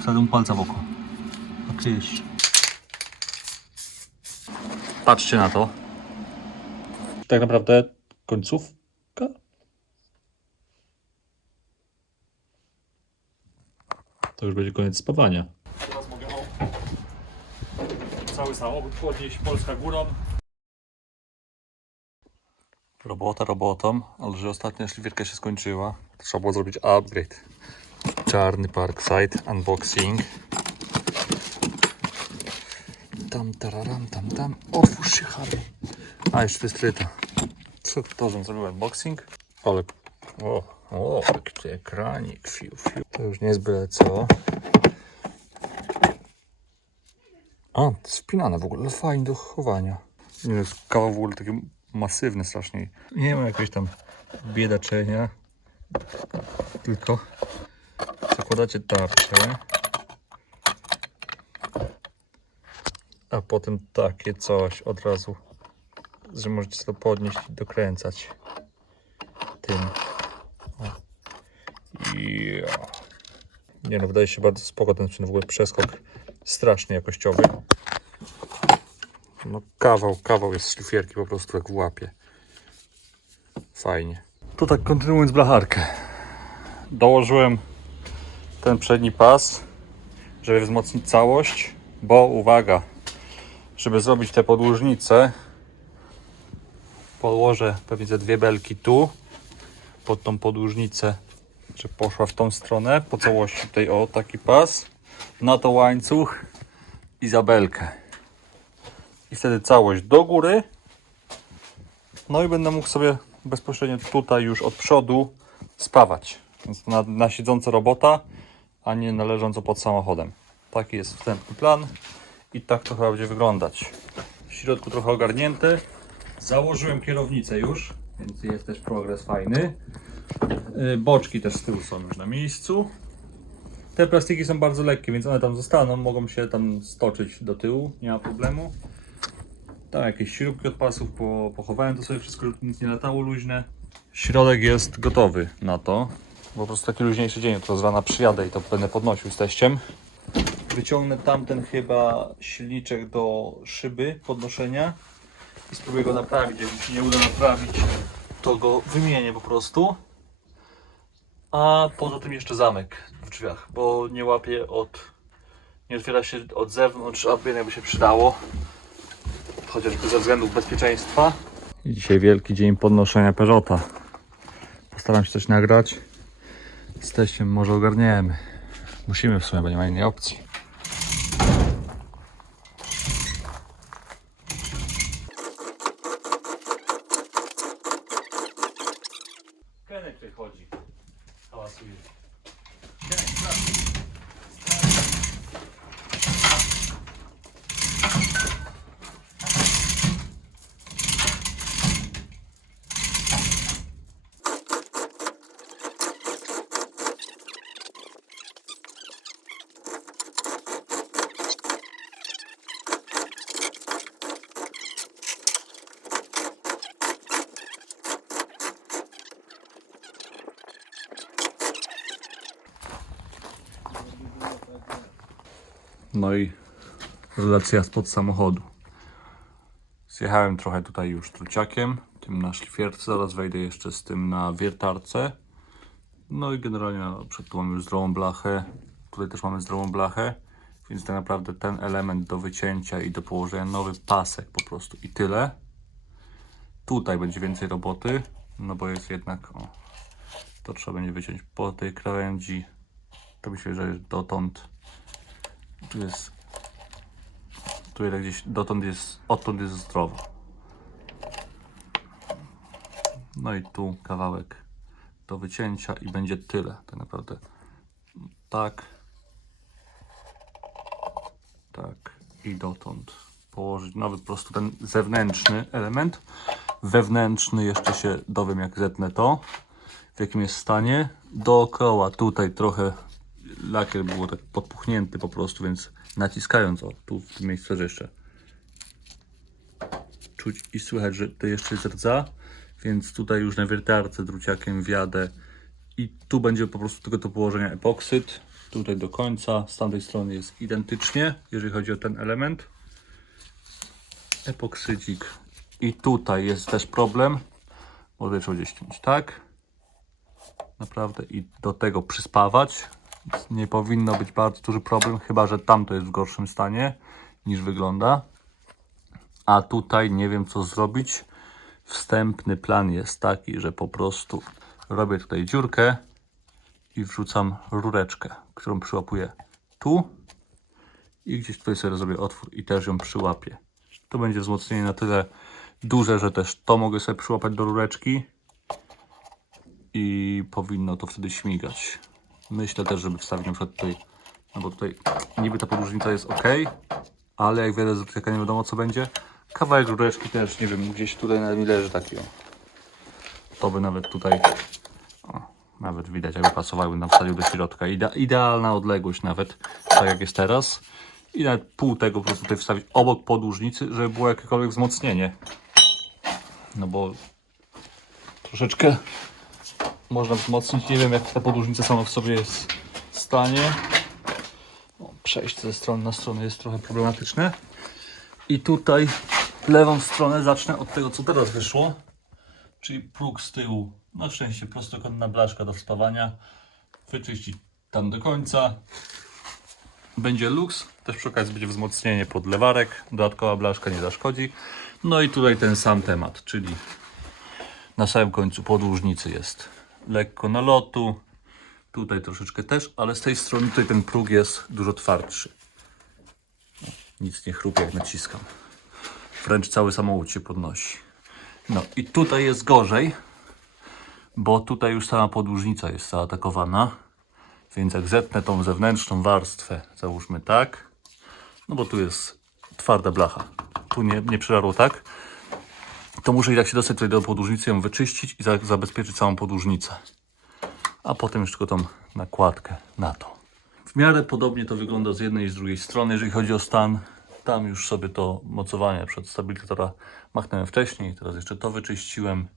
Wsadzę palca w oko. Okej. Patrzcie na to. Tak naprawdę końcówka. To już będzie koniec spawania. Teraz mogę cały samochód podnieść, Polska górą. Robota robotą, ale że ostatnia szlifierka się skończyła, to trzeba było zrobić upgrade. Czarny Parkside unboxing. Tam, tararam, tam. Otwórz się, Harry. A, jeszcze wystryta. Co to, żebym zrobił unboxing? Ale... jaki ekranik, fiu. To już nie jest byle co. A, to jest wpinane w ogóle, fajnie do chowania. Nie, jest kawał w ogóle taki masywny strasznie. Nie ma jakiegoś tam biedaczenia. Tylko zakładacie tarczę. A potem takie coś od razu, że możecie sobie to podnieść i dokręcać tym. Nie no, wydaje się bardzo spoko ten w ogóle przeskok, strasznie jakościowy. No kawał jest szlifierki po prostu jak w łapie. Fajnie. To tak kontynuując blacharkę. Dołożyłem ten przedni pas, żeby wzmocnić całość, bo uwaga, żeby zrobić te podłużnice, podłożę pewnie ze dwie belki tu, pod tą podłużnicę, że poszła w tą stronę, po całości tutaj taki pas, na to łańcuch i za belkę. I wtedy całość do góry, no i będę mógł sobie bezpośrednio tutaj już od przodu spawać. Więc na siedząca robota, a nie na leżąco pod samochodem. Taki jest wstępny plan i tak to chyba będzie wyglądać. W środku trochę ogarnięte. Założyłem kierownicę już, więc jest też progres fajny. Boczki też z tyłu są już na miejscu. Te plastiki są bardzo lekkie, więc one tam zostaną, mogą się tam stoczyć do tyłu, nie ma problemu. Tam jakieś śrubki od pasów pochowałem to sobie wszystko, żeby nic nie latało luźne. Środek jest gotowy na to. Po prostu taki luźniejszy dzień, to z rana przyjadę i to będę podnosił z teściem. Wyciągnę tamten chyba silniczek do szyby podnoszenia i spróbuję go naprawić. Jak mi się nie uda naprawić, to go wymienię po prostu. A poza tym jeszcze zamek w drzwiach, bo nie łapie nie otwiera się od zewnątrz, a jakby się przydało. Chociażby ze względów bezpieczeństwa. I dzisiaj wielki dzień podnoszenia Peugeota. Postaram się coś nagrać. Z teściem może ogarniemy. Musimy w sumie, bo nie ma innej opcji. Kenek tutaj chodzi. Hałasuje. Kenek, no i relacja spod samochodu. Zjechałem trochę tutaj już truciakiem, tym na szlifierce, zaraz wejdę jeszcze z tym na wiertarce. No i generalnie na przykład tu mamy już zdrową blachę, tutaj też mamy zdrową blachę, więc tak naprawdę ten element do wycięcia i do położenia nowy pasek po prostu i tyle. Tutaj będzie więcej roboty, no bo jest jednak, to trzeba będzie wyciąć po tej krawędzi. To myślę, że jest dotąd, tu jest, tu jednak gdzieś dotąd jest, odtąd jest zdrowo. No i tu kawałek do wycięcia i będzie tyle tak naprawdę. Tak i dotąd położyć nowy po prostu ten zewnętrzny element. Wewnętrzny jeszcze się dowiem, jak zetnę to, w jakim jest stanie. Dookoła tutaj trochę lakier było tak podpuchnięty po prostu, więc naciskając tu w tym miejscu jeszcze czuć i słychać, że to jeszcze jest rdza, więc tutaj już na wiertarce druciakiem wjadę i tu będzie po prostu tylko do położenia epoksyd. tutaj do końca, z tamtej strony jest identycznie, jeżeli chodzi o ten element. Epoksydzik. I tutaj jest też problem, bo tutaj trzeba gdzieś ściąć tak. Naprawdę i do tego przyspawać. Więc nie powinno być bardzo duży problem, chyba że tamto jest w gorszym stanie niż wygląda. A tutaj nie wiem co zrobić. Wstępny plan jest taki, że po prostu robię tutaj dziurkę i wrzucam rureczkę, którą przyłapuję tu i gdzieś tutaj sobie zrobię otwór i też ją przyłapię. To będzie wzmocnienie na tyle duże, że też to mogę sobie przyłapać do rureczki i powinno to wtedy śmigać. Myślę też, żeby wstawić na przykład tutaj, no bo tutaj niby ta podłużnica jest ok, ale jak wiele z nie wiadomo co będzie. Kawałek rureczki też, nie wiem, gdzieś tutaj na mi leży taki o. To by nawet tutaj, o, nawet widać jakby pasowały, nam wsadził do środka. Idealna odległość nawet, tak jak jest teraz. I nawet pół tego po prostu tutaj wstawić obok podłużnicy, żeby było jakiekolwiek wzmocnienie. No bo troszeczkę można wzmocnić, nie wiem jak ta podłużnica sama w sobie jest w stanie. O, przejście ze strony na stronę jest trochę problematyczne. I tutaj lewą stronę zacznę od tego co teraz wyszło. Czyli próg z tyłu, na szczęście prostokątna blaszka do wspawania. Wyczyścić tam do końca. Będzie luks, też przy okazji będzie wzmocnienie pod lewarek. Dodatkowa blaszka nie zaszkodzi. No i tutaj ten sam temat, czyli na samym końcu podłużnicy jest lekko nalotu. Tutaj troszeczkę też, ale z tej strony tutaj ten próg jest dużo twardszy. Nic nie chrupie jak naciskam. Wręcz cały samochód się podnosi. No i tutaj jest gorzej, bo tutaj już sama podłużnica jest zaatakowana. Więc jak zetnę tą zewnętrzną warstwę, załóżmy tak, no bo tu jest twarda blacha, tu nie przeżarło tak, to muszę i tak się dostać tutaj do podłużnicy, ją wyczyścić i zabezpieczyć całą podłużnicę. A potem już tylko tą nakładkę na to. W miarę podobnie to wygląda z jednej i z drugiej strony, jeżeli chodzi o stan. Tam już sobie to mocowanie przed stabilizatora machnąłem wcześniej, teraz jeszcze to wyczyściłem.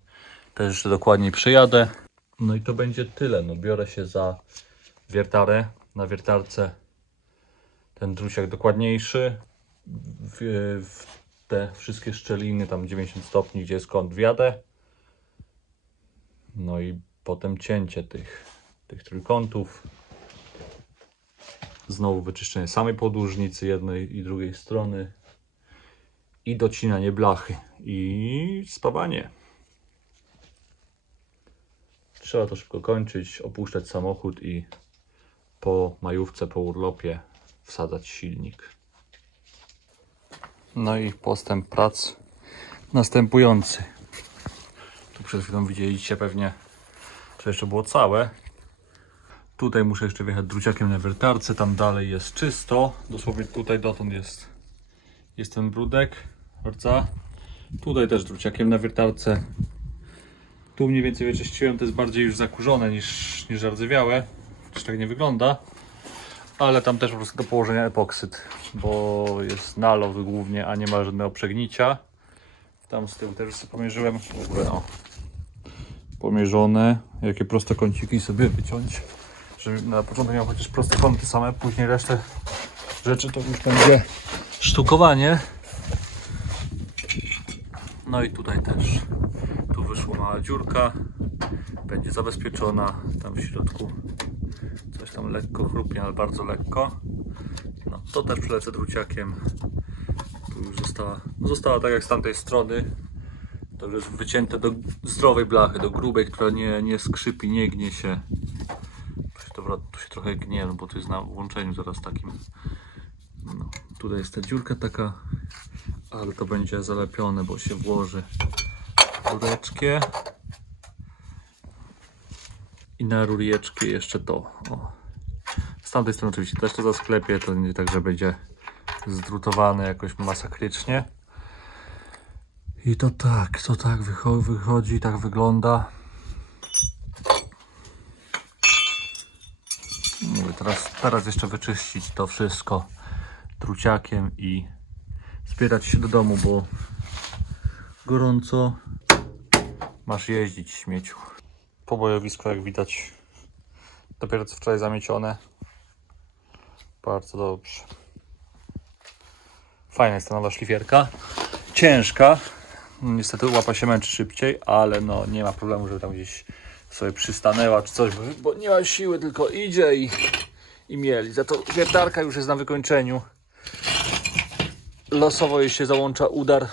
Też jeszcze dokładniej przejadę. No i to będzie tyle. No biorę się za wiertarę. Na wiertarce ten druciak dokładniejszy. W te wszystkie szczeliny, tam 90 stopni, gdzie jest kąt, wjadę. No i potem cięcie tych trójkątów. Znowu wyczyszczenie samej podłużnicy jednej i drugiej strony. I docinanie blachy. I spawanie. Trzeba to szybko kończyć, opuszczać samochód i po majówce, po urlopie wsadzać silnik. No i postęp prac następujący. Tu przed chwilą widzieliście pewnie, że jeszcze było całe. Tutaj muszę jeszcze wjechać druciakiem na wiertarce, tam dalej jest czysto. Dosłownie tutaj dotąd jest ten brudek. Rca. Tutaj też druciakiem na wiertarce. Tu mniej więcej wyczyściłem, to jest bardziej już zakurzone niż zardzewiałe. Czy tak nie wygląda. Ale tam też po prostu do położenia epoksyd, bo jest nalot głównie, a nie ma żadnego przegnicia. Tam z tyłu też sobie pomierzyłem. W ogóle o, pomierzone. Jakie prostokąciki sobie wyciąć. Żeby na początku miał chociaż prostokąty same, później resztę rzeczy to już będzie sztukowanie. No i tutaj też. Tu wyszła mała dziurka. Będzie zabezpieczona. Tam w środku coś tam lekko chrupnie, ale bardzo lekko. No, to też przelecę druciakiem. Tu już została tak jak z tamtej strony. To już jest wycięte do zdrowej blachy, do grubej, która nie skrzypi, nie gnie się. Tu się trochę gnie, no bo to jest na włączeniu zaraz takim. No, tutaj jest ta dziurka taka, ale to będzie zalepione, bo się włoży rureczkę. I na rurieczkę jeszcze to. O. Z tamtej strony oczywiście też to zasklepię, to nie tak, że będzie zdrutowane jakoś masakrycznie. I to tak wychodzi, tak wygląda. Mówię, teraz jeszcze wyczyścić to wszystko druciakiem i zbierać się do domu, bo gorąco. Masz jeździć, śmieciu. Pobojowisko, jak widać, dopiero co wczoraj zamiecione. Bardzo dobrze. Fajna jest ta nowa szlifierka. Ciężka. Niestety łapa się męczy szybciej, ale no nie ma problemu, żeby tam gdzieś sobie przystanęła czy coś, bo nie ma siły, tylko idzie i mieli. Za to wiertarka już jest na wykończeniu. Losowo jej się załącza udar.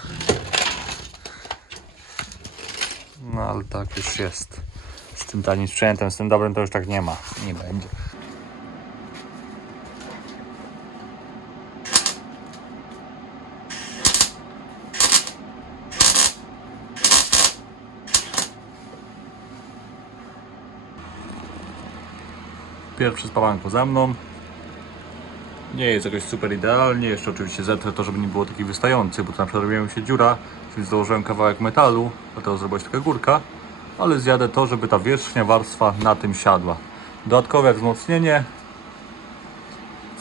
No ale tak już jest. Z tym tanim sprzętem, z tym dobrym to już tak nie ma. Nie będzie. Pierwsze spawanko za mną. Nie jest jakoś super idealnie. Jeszcze oczywiście zetrę to, żeby nie było taki wystający, bo tam przerobiła mi się dziura, więc założyłem kawałek metalu, dlatego zrobiła się taka górka, ale zjadę to, żeby ta wierzchnia warstwa na tym siadła. Dodatkowe wzmocnienie.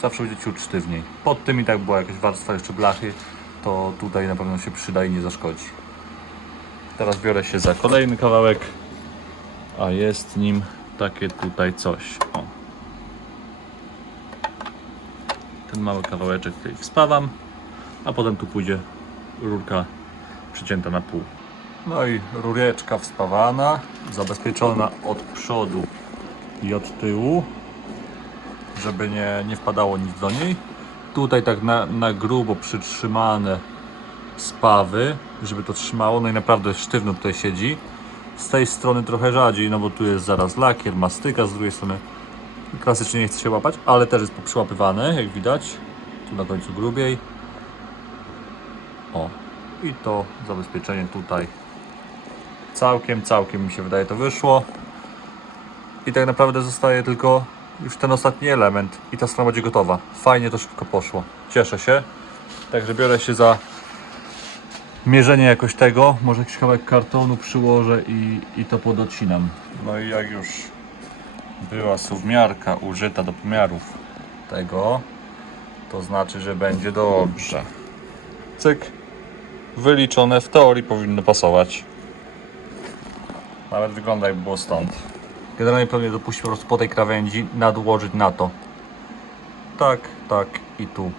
Zawsze będzie ciut sztywniej. Pod tym i tak była jakaś warstwa jeszcze blachy, to tutaj na pewno się przyda i nie zaszkodzi. Teraz biorę się za kolejny kawałek, a jest nim takie tutaj coś. O. Ten mały kawałeczek tutaj wspawam, a potem tu pójdzie rurka przycięta na pół. No i rureczka wspawana, zabezpieczona od przodu i od tyłu, żeby nie wpadało nic do niej. Tutaj tak na grubo przytrzymane spawy, żeby to trzymało, no i naprawdę sztywno tutaj siedzi. Z tej strony trochę rzadziej, no bo tu jest zaraz lakier, mastyka, z drugiej strony klasycznie nie chce się łapać, ale też jest poprzyłapywane, jak widać. Tu na końcu grubiej. O, i to zabezpieczenie tutaj. Całkiem mi się wydaje to wyszło. I tak naprawdę zostaje tylko już ten ostatni element i ta strona będzie gotowa. Fajnie to szybko poszło. Cieszę się. Także biorę się za mierzenie jakoś tego. Może jakiś kawałek kartonu przyłożę i to podocinam. No i jak już była suwmiarka użyta do pomiarów tego, to znaczy, że będzie dobrze. Cyk. Wyliczone, w teorii powinno pasować. Nawet wygląda jakby było stąd. Generalnie pewnie dopuścić po prostu po tej krawędzi, nadłożyć na to. Tak i tu.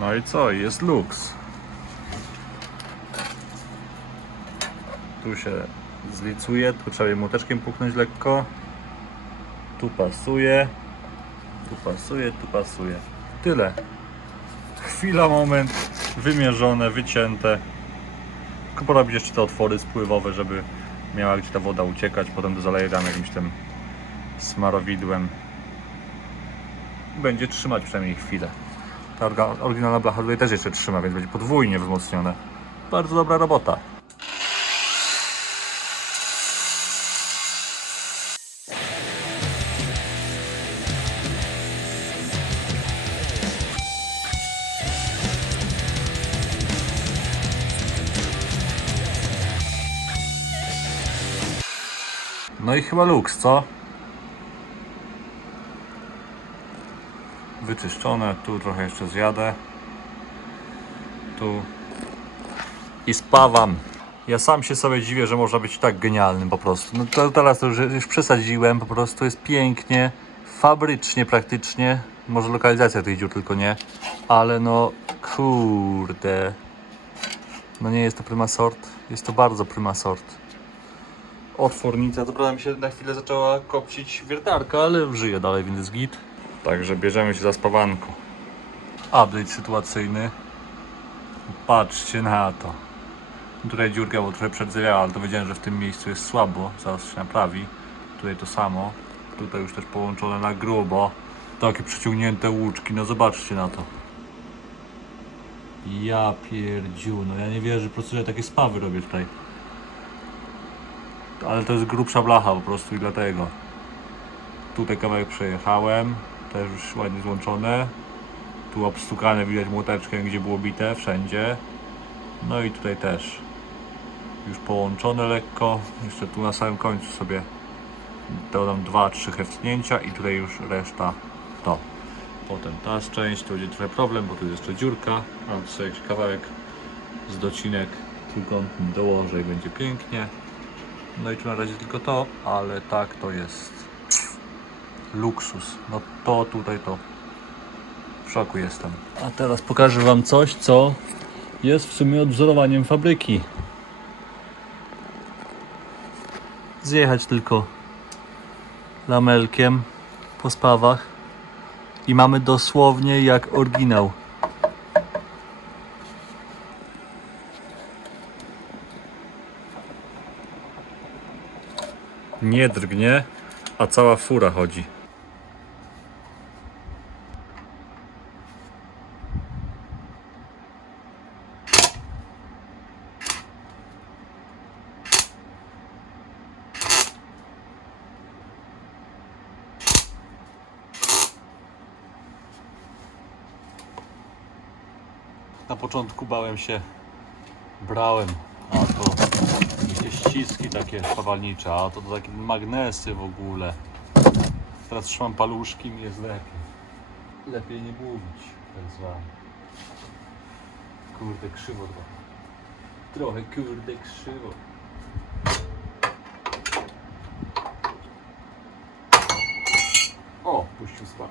No i co? Jest luks. Tu się zlicuje, tu trzeba je młoteczkiem puknąć lekko. Tu pasuje. Tu pasuje. Tyle. Chwila, moment. Wymierzone, wycięte. Tylko porobić jeszcze te otwory spływowe, żeby miała gdzie ta woda uciekać. Potem to zaleję tam jakimś tym smarowidłem. Będzie trzymać przynajmniej chwilę. Ta oryginalna blacha tutaj też jeszcze trzyma, więc będzie podwójnie wzmocnione. Bardzo dobra robota. No i chyba luks, co? Wyczyszczone, tu trochę jeszcze zjadę. Tu. I spawam. Ja sam się sobie dziwię, że można być tak genialnym po prostu. No to teraz to już przesadziłem, po prostu jest pięknie, fabrycznie praktycznie. Może lokalizacja tych dziur tylko nie, ale no kurde. No nie jest to prima sort, jest to bardzo prima sort. Otwornica, to prawda mi się na chwilę zaczęła kopcić wiertarka, ale żyje dalej, więc jest git. Także bierzemy się za spawanko. Update sytuacyjny. Patrzcie na to. Tutaj dziurka, bo trochę przerdzewiała, ale to wiedziałem, że w tym miejscu jest słabo. Zaraz się naprawi. Tutaj to samo. Tutaj już też połączone na grubo. Takie przeciągnięte łuczki, no zobaczcie na to. Ja pierdziu, no ja nie wierzę, że po prostu ja takie spawy robię tutaj. Ale to jest grubsza blacha po prostu i dlatego. Tutaj kawałek przejechałem, też już ładnie złączone. Tu obstukane, widać młoteczkiem, gdzie było bite, wszędzie. No i tutaj też. Już połączone lekko. Jeszcze tu na samym końcu sobie dodam 2-3 heftnięcia i tutaj już reszta to. Potem ta część to będzie trochę problem, bo tu jest jeszcze dziurka. Mam sobie jakiś kawałek z docinek trójkątny dołożę i będzie pięknie. No i tu na razie tylko to, ale tak to jest luksus. No to tutaj to szoku jestem. A teraz pokażę wam coś, co jest w sumie odwzorowaniem fabryki. Zjechać tylko lamelkiem po spawach i mamy dosłownie jak oryginał. Nie drgnie, a cała fura chodzi. Na początku brałem, a to jakieś ściski takie spawalnicze, a to takie magnesy w ogóle. Teraz trzymam paluszki i jest lepiej. Lepiej nie mówić, tak zwane. Kurde, krzywo trochę kurde krzywo. O, puścił spaw.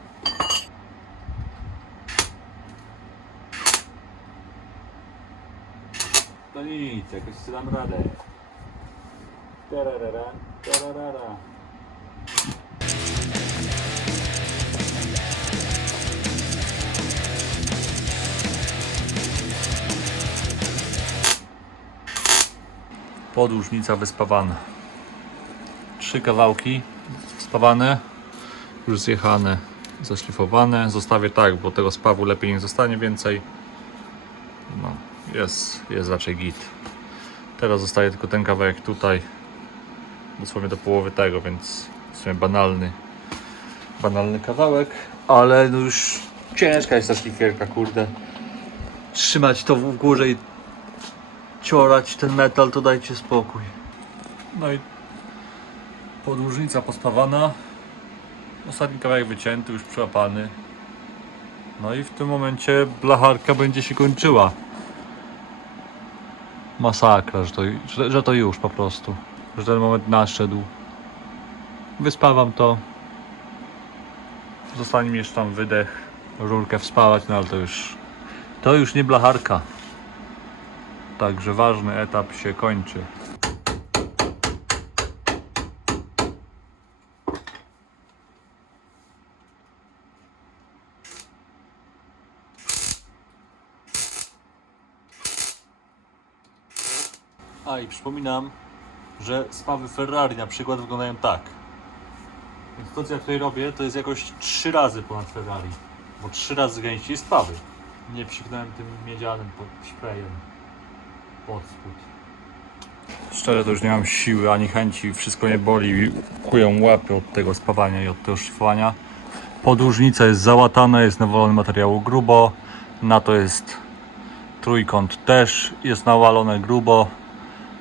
To nic, jakoś sobie dam radę. Tararara, tararara. Podłużnica wyspawana. 3 kawałki spawane, już zjechane, zaszlifowane. Zostawię tak, bo tego spawu lepiej nie zostanie więcej. No, jest raczej git. Teraz zostaje tylko ten kawałek tutaj, dosłownie do połowy tego, więc w sumie banalny kawałek, ale no już ciężka jest ta szlifierka, kurde. Trzymać to w górze i ciorać ten metal, to dajcie spokój. No i podłużnica pospawana, ostatni kawałek wycięty, już przełapany. No i w tym momencie blacharka będzie się kończyła. Masakra, że to już po prostu, że ten moment nadszedł. Wyspawam to. Zostanie mi jeszcze tam wydech, rurkę wspalać, no ale to już nie blacharka. Także ważny etap się kończy. A i przypominam, że spawy Ferrari na przykład wyglądają tak. Więc to, co ja tutaj robię, to jest jakoś 3 razy ponad Ferrari. Bo 3 razy gęściej spawy. Nie psiknąłem tym miedzianym sprayem pod spód. Szczerze to już nie mam siły ani chęci, wszystko mnie boli, kują łapy od tego spawania i od tego szlifowania. Podłużnica jest załatana, jest nawalony materiału grubo. Na to jest trójkąt, też jest nawalone grubo.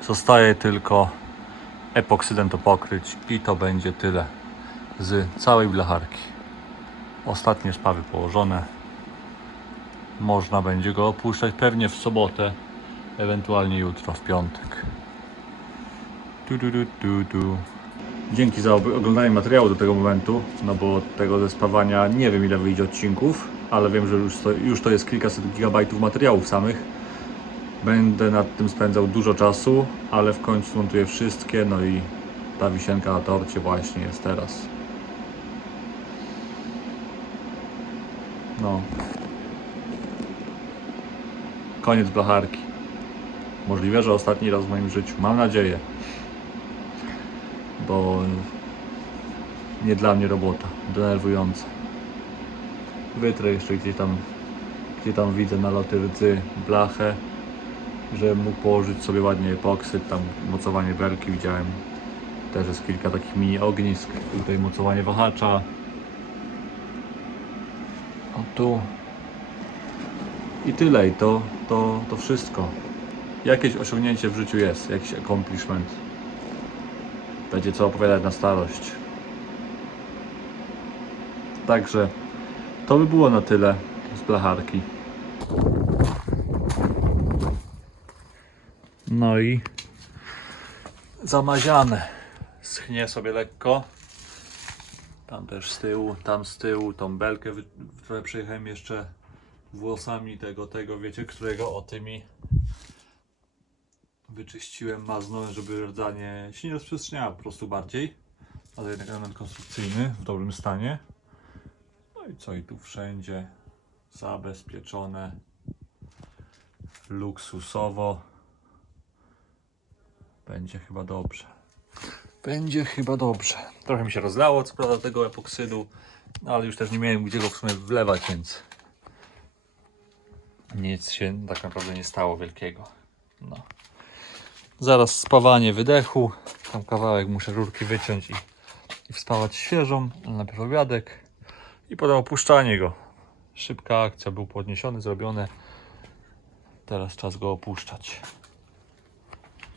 Zostaje tylko epoksydem to pokryć i to będzie tyle z całej blacharki. Ostatnie spawy położone. Można będzie go opuszczać pewnie w sobotę, ewentualnie jutro, w piątek. Dzięki za oglądanie materiału do tego momentu, no bo od tego zespawania nie wiem ile wyjdzie odcinków, ale wiem, że już to jest kilkaset gigabajtów materiałów samych. Będę nad tym spędzał dużo czasu, ale w końcu montuję wszystkie, no i ta wisienka na torcie właśnie jest teraz. No. Koniec blacharki. Możliwe, że ostatni raz w moim życiu. Mam nadzieję. Bo nie dla mnie robota. Denerwująca. Wytrę jeszcze gdzie tam widzę na loty rdzy blachę, żebym mógł położyć sobie ładnie epoksyd, tam mocowanie belki widziałem. Też jest kilka takich mini ognisk. Tutaj mocowanie wahacza. O tu. I tyle. I to wszystko. Jakieś osiągnięcie w życiu jest. Jakiś accomplishment. Będzie co opowiadać na starość. Także to by było na tyle z blacharki. No i zamaziane. Schnie sobie lekko. Tam też z tyłu, tam z tyłu, tą belkę trochę przejechałem jeszcze włosami tego, wiecie, którego o tymi wyczyściłem, maznąłem, żeby rdzenie się nie rozprzestrzeniało po prostu bardziej. Ale jednak element konstrukcyjny, w dobrym stanie. No i co, i tu wszędzie zabezpieczone luksusowo. Będzie chyba dobrze. Będzie chyba dobrze. Trochę mi się rozlało, co prawda, tego epoksydu, no ale już też nie miałem gdzie go w sumie wlewać, więc nic się tak naprawdę nie stało wielkiego. No. Zaraz spawanie wydechu. Tam kawałek muszę rurki wyciąć i wspawać świeżą, ale najpierw obiadek i potem opuszczanie go. Szybka akcja, był podniesiony, zrobione. Teraz czas go opuszczać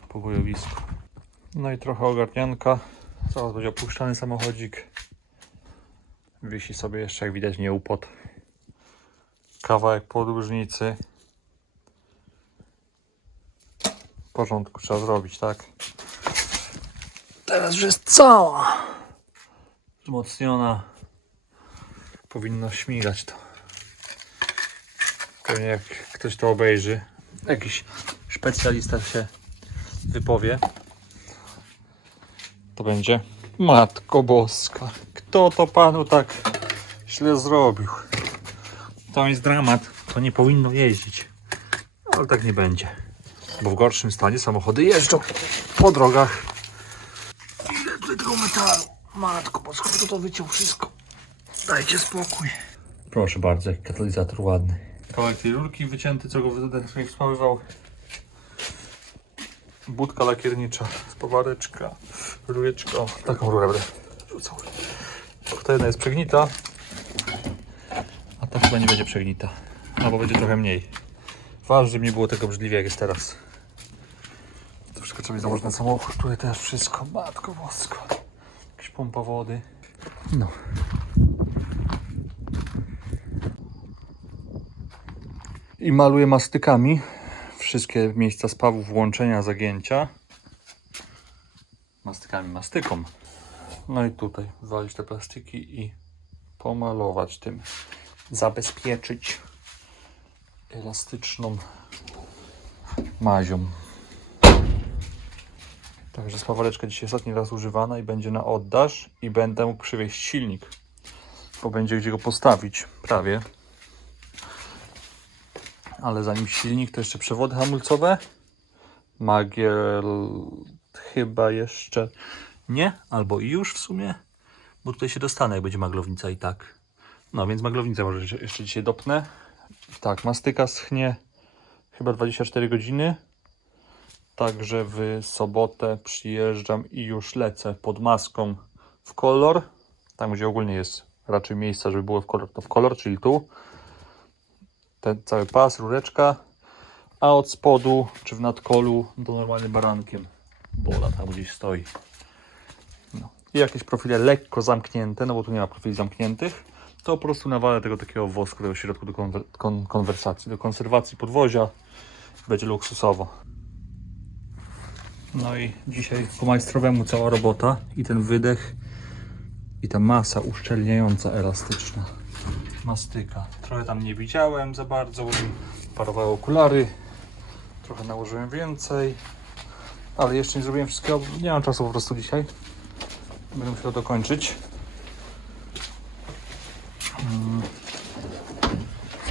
po bojowisku. No i trochę ogarnianka. Zaraz będzie opuszczany samochodzik. Wisi sobie jeszcze, jak widać, nieupod. Kawałek podłużnicy. W porządku trzeba zrobić, tak? Teraz już jest cała wzmocniona. Powinno śmigać to. Pewnie jak ktoś to obejrzy, jakiś specjalista się wypowie, to będzie: Matko Boska, kto to panu tak źle zrobił? To jest dramat, to nie powinno jeździć. Ale tak nie będzie, bo w gorszym stanie samochody jeżdżą po drogach. Ile tutaj tego metalu? Matko Boska, kto to wyciął wszystko? Dajcie spokój. Proszę bardzo, jaki katalizator ładny. Kawałek tej rurki wycięty, co go sobie wspaływał. Budka lakiernicza, spawareczka, rureczka. Taką rurę będę rzucał. Ta jedna jest przegnita, a ta chyba nie będzie przegnita. Albo będzie trochę mniej. Ważne, żeby nie było tego brzydliwie, jak jest teraz. To wszystko trzeba założyć na samochód. Tutaj też wszystko. Matko Bosko. Jakaś pompa wody. No. I maluję mastykami wszystkie miejsca spawów, włączenia, zagięcia. Mastykami, mastyką. No i tutaj walić te plastiki i pomalować tym. Zabezpieczyć elastyczną mazią. Także spawareczka dzisiaj ostatni raz używana i będzie na oddaż i będę mógł przywieźć silnik, bo będzie gdzie go postawić prawie. Ale zanim silnik, to jeszcze przewody hamulcowe. Magiel chyba jeszcze nie, albo i już w sumie, bo tutaj się dostanę, jak będzie maglownica i tak. No więc maglownicę może jeszcze dzisiaj dopnę. Tak, mastyka schnie chyba 24 godziny. Także w sobotę przyjeżdżam i już lecę pod maską w kolor. Tam, gdzie ogólnie jest raczej miejsca, żeby było w kolor, to w kolor, czyli tu. Ten cały pas, rureczka. A od spodu, czy w nadkolu, to normalnie barankiem. Bola tam gdzieś stoi. No. I jakieś profile lekko zamknięte, no bo tu nie ma profili zamkniętych. To po prostu nawalę tego takiego wosku do środku do konwersacji, do konserwacji podwozia. Będzie luksusowo. No i dzisiaj po majstrowemu cała robota i ten wydech i ta masa uszczelniająca, elastyczna mastyka. Trochę tam nie widziałem za bardzo, bo mi parowały okulary. Trochę nałożyłem więcej, ale jeszcze nie zrobiłem wszystkiego, nie mam czasu po prostu dzisiaj. Będę musiał dokończyć.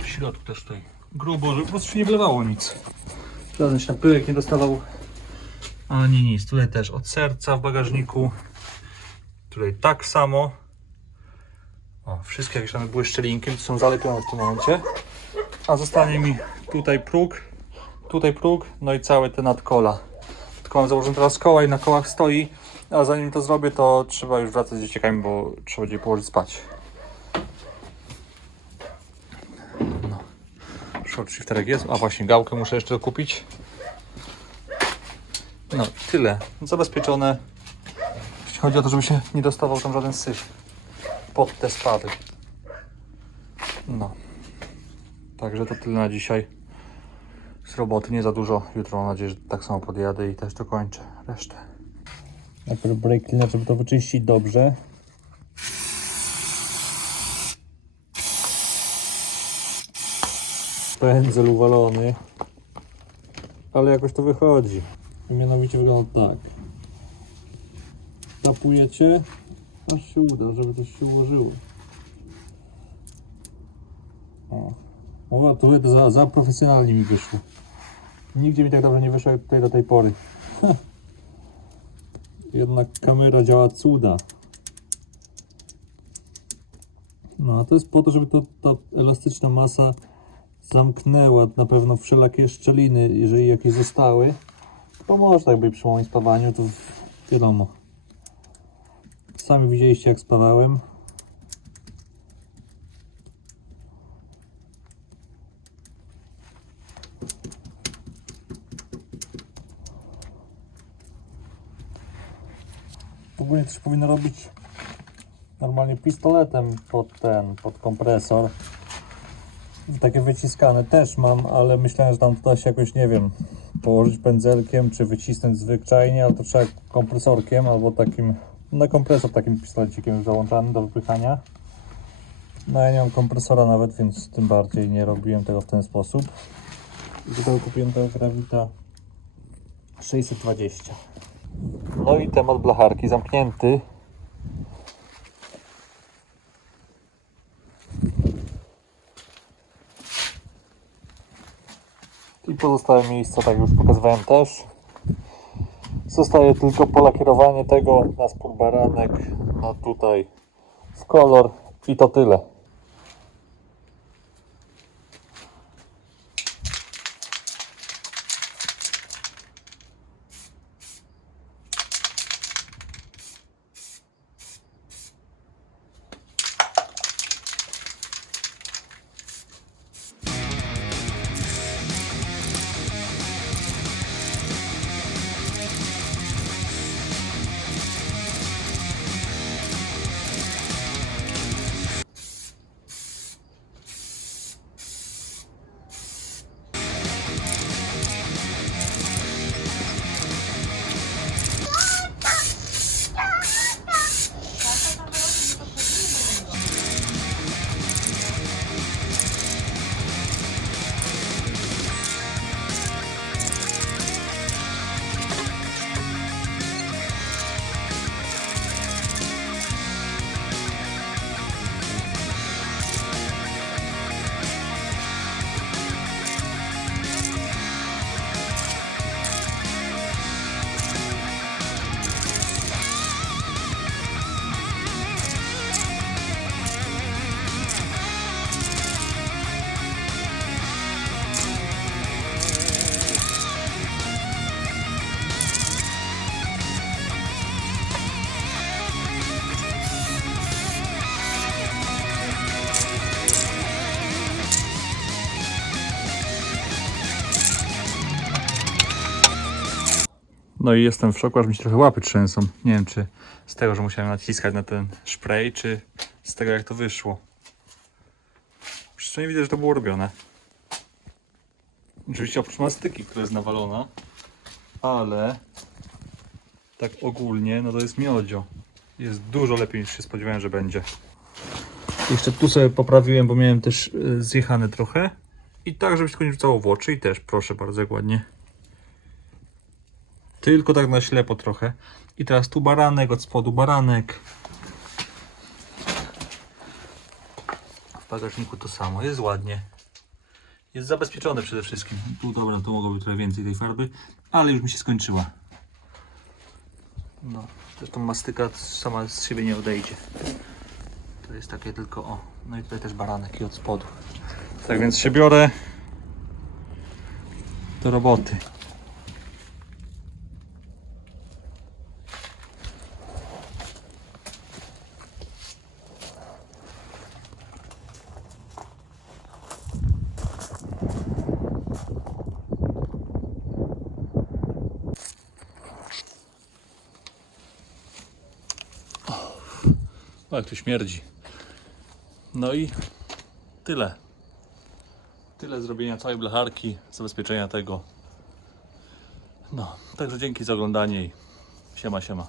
W środku też tutaj grubo, żeby po prostu się nie wlewało nic. Żaden się napyłek nie dostawał. Ani nic. Tutaj też od serca w bagażniku. Tutaj tak samo. O, wszystkie jakieś tam były szczelinki, są zalepione w tym momencie. A zostanie mi tutaj próg, no i całe te nadkola. Tylko mam założone teraz koła i na kołach stoi. A zanim to zrobię, to trzeba już wracać z dzieciakami, bo trzeba będzie położyć spać. No. Short shifterek jest. A właśnie, gałkę muszę jeszcze kupić. No, tyle. Zabezpieczone. Jeśli chodzi o to, żeby się nie dostawał tam żaden syf pod te spawy. No. Także to tyle na dzisiaj. Z roboty nie za dużo. Jutro mam nadzieję, że tak samo podjadę i też dokończę resztę. Najpierw brake cleaner, żeby to wyczyścić dobrze. pędzel uwalony, ale jakoś to wychodzi. Mianowicie wygląda tak. Tapujecie, aż się uda, żeby coś się ułożyło. O, to za profesjonalnie mi wyszło. Nigdzie mi tak dobrze nie wyszło jak tutaj do tej pory. Jednak kamera działa cuda. No a to jest po to, żeby ta elastyczna masa zamknęła na pewno wszelakie szczeliny, jeżeli jakieś zostały. To można jakby przy moim spawaniu, to wiadomo. Sami widzieliście jak spawałem. Ogólnie to się powinno robić normalnie pistoletem pod kompresor. Takie wyciskane też mam, ale myślałem, że tam da się jakoś, nie wiem, położyć pędzelkiem, czy wycisnąć zwyczajnie, ale to trzeba kompresorkiem albo takim, na kompresor takim pistolecikiem załączanym do wypychania. No ja nie mam kompresora nawet, więc tym bardziej nie robiłem tego w ten sposób. I tutaj kupiłem tego Gravita 620. No i temat blacharki zamknięty. I pozostałe miejsca, tak już pokazywałem też. Zostaje tylko polakierowanie tego na spód baranek, no tutaj w kolor i to tyle. No i jestem w szoku, aż mi się trochę łapy trzęsą. Nie wiem, czy z tego, że musiałem naciskać na ten spray, czy z tego, jak to wyszło. Przecież nie widać, że to było robione. Oczywiście oprócz mastyki, która jest nawalona, ale tak ogólnie, no to jest miodzio. Jest dużo lepiej, niż się spodziewałem, że będzie. Jeszcze tu sobie poprawiłem, bo miałem też zjechane trochę. I tak, żeby się tylko nie rzucało w oczy. I też, proszę bardzo, jak ładnie. Tylko tak na ślepo trochę. I teraz tu baranek, od spodu baranek. W bagażniku to samo, jest ładnie. Jest zabezpieczone przede wszystkim. Tu dobra, tu mogło być trochę więcej tej farby, ale już mi się skończyła. No, zresztą mastyka sama z siebie nie odejdzie. To jest takie tylko o. No i tutaj też baranek i od spodu. Tak więc się biorę do roboty. O, jak tu śmierdzi. No i tyle. Tyle zrobienia całej blacharki, zabezpieczenia tego. No, także dzięki za oglądanie i siema, siema.